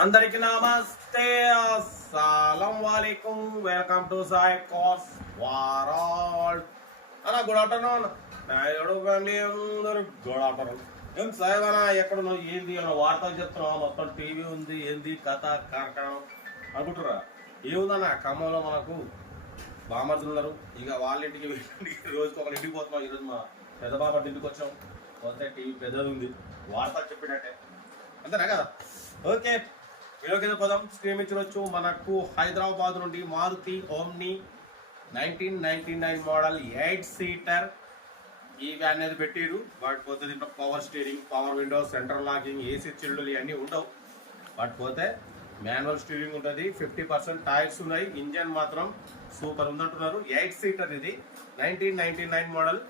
అందరికి నమస్తే, అస్సలం వాలేకుం. Welcome to Sai cars world. అన్న గుడ్ ఆఫ్టర్నూన్. నాయుడు ఫ్యామిలీ అందరూ గుడ్ ఆఫ్టర్నూన్. ఏం సాయి అన్న ఎక్కడున్నావు, ఏంది అన్న వార్తలు చెప్తున్నావు, మొత్తం టీవీ ఉంది, ఏంది కథ కార్యక్రమం అనుకుంటురా? ఏముందన్న, ఖమ్మంలో మనకు బామర్దులు ఉన్నారు. ఇక వాళ్ళ ఇంటికి రోజుకి ఒక ఇంటికి పోతున్నాం. ఈరోజు మా పెద్ద బాబా ఇంటికి వచ్చాం. పోతే టీవీ పెద్దది ఉంది, వార్తలు చెప్పినట్టే, అంతేనా కదా? ఓకే, వీడియోకి పోదాం. స్క్రీన్ మీద చూడొచ్చు, మనకు హైదరాబాద్ నుండి మారుతి ఓమ్ని 1999 మోడల్ 8 సీటర్ ఈ వ్యాన్ అనేది పెట్టిరు. బట్ పోతే దీంట్లో power steering, power window, central locking, AC చిల్లులు ఇవన్నీ ఉండవు. బట్ పోతే మాన్యువల్ స్టీరింగ్ ఉంటుంది. 50% టైర్స్ ఉన్నాయి. ఇంజన్ మాత్రం సూపర్ ఉందంటున్నారు. 8 సీటర్ ఇది, 1999 మోడల్.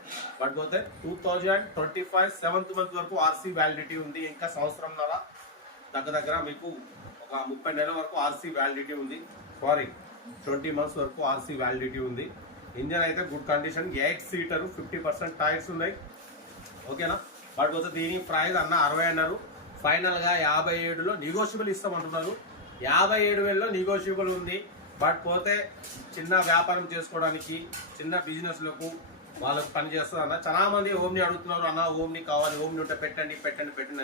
బట్ పోతే 2025 7th మంత్ వరకు ఆర్సీ వ్యాలిడిటీ ఉంది. ఇంకా సంవత్సరంన్నర దగ్గర మీకు ఒక 30 నెలల వరకు ఆర్సీ వ్యాలిడిటీ ఉంది. 20 months వరకు ఆర్సీ వ్యాలిడిటీ ఉంది. ఇంజన్ అయితే గుడ్ కండిషన్. 8 సీటర్, 50% టైర్స్ ఉన్నాయి. ఓకేనా? బట్ పోతే దీని ప్రైస్ అన్న 60 అన్నారు. ఫైనల్గా 57లో నెగోషియబుల్ ఇస్తామంటున్నారు. 57,000లో నెగోషియబుల్ ఉంది. బట్ పోతే చిన్న వ్యాపారం చేసుకోవడానికి, చిన్న బిజినెస్లకు వాళ్ళకు పని చేస్తుంది అన్న. చాలా మంది ఓమ్ని అడుగుతున్నారు, అన్న ఓమ్ని కావాలి, ఓమ్ని ఉంటే పెట్టండి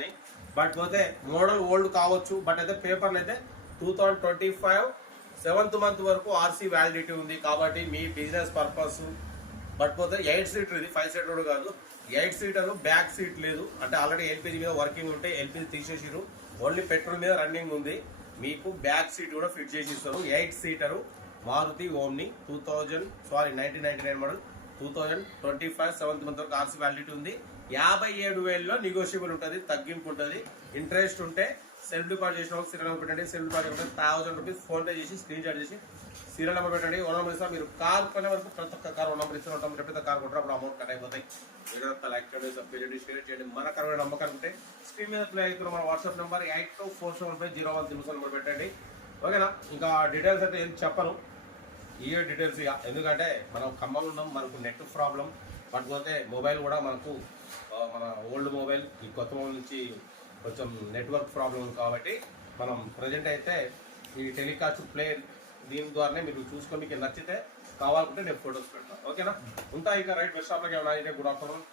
అని. బట్ పోతే మోడల్ ఓల్డ్ కావచ్చు, బట్ అయితే పేపర్లు అయితే 2025 7th మంత్ వరకు ఆర్సీ వ్యాలిడిటీ ఉంది. కాబట్టి మీ బిజినెస్ పర్పస్. బట్ పోతే 8 సీటర్ ఇది, 5 సీటర్ కాదు. 8 సీటర్, బ్యాక్ సీట్ లేదు. అంటే ఆల్రెడీ ఎల్పిజి మీద వర్కింగ్ ఉంటే ఎల్పిజి తీసేసిరు, ఓన్లీ పెట్రోల్ మీద రన్నింగ్ ఉంది. మీకు బ్యాక్ సీట్ కూడా ఫిట్ చేసి ఇస్తారు. 8 seater Maruti Omni 1999 model, 2025 7th month వరకు ఆర్సీ వ్యాలిడిటీ ఉంది. 57,000లో నెగోషియబుల్ ఉంటుంది, తగ్గింపు ఉంటుంది. ఇంట్రెస్ట్ ఉంటే సెల్ఫ్ డిపాజిట్ చేసిన వాళ్ళు సీరియల్ నెంబర్ పెట్టండి. సెల్ఫ్ డిపాజిట్ ఉంటే 1000 రూపీస్ ఫోన్పే చేసి స్క్రీన్ షాట్ చేసి సీరియల్ నెంబర్ పెట్టండి. ఓనర్ నెంబర్ ఇస్తాం. మీరు కార్ కొనే వరకు ప్రతి ఒక్క కార్ ఓనర్ నెంబర్ ఇస్తూ ఉంటాం. ఎప్పుడైతే కార్ కొంటారో అప్పుడు అమౌంట్ కట్ అయిపోతాయి. వీడియో లైక్ చేయండి, సబ్స్క్రైబ్ చేయండి, షేర్ చేయండి. మన కార్ నమ్మకం ఉంటే స్క్రీన్ మీద ప్లే అవుతున్న మన వాట్సాప్ నెంబర్ 824750 నెంబర్ పెట్టండి. ఓకేనా? ఇంకా డీటెయిల్స్ అయితే ఏం చెప్పను, ఈ డీటెయిల్స్ ఇక. ఎందుకంటే మనం ఖమ్మంలో ఉన్నాం, మనకు నెట్ ప్రాబ్లం. పట్టుకోతే మొబైల్ కూడా మనకు మన ఓల్డ్ మొబైల్, ఈ కొత్త మొబైల్ నుంచి కొంచెం నెట్వర్క్ ప్రాబ్లం ఉంది. కాబట్టి మనం ప్రజెంట్ అయితే ఈ టెలికాస్ట్ ప్లే దీని ద్వారానే మీరు చూసుకొని మీకు నచ్చితే కావాలనుకుంటే నేను ఫొటోస్ పెడతాను. ఓకేనా? ఉంటా ఇక. రైట్, బెస్ట్ షాప్లోకి ఏమన్నా అయితే గుడ్ ఆఫ్టర్నూన్.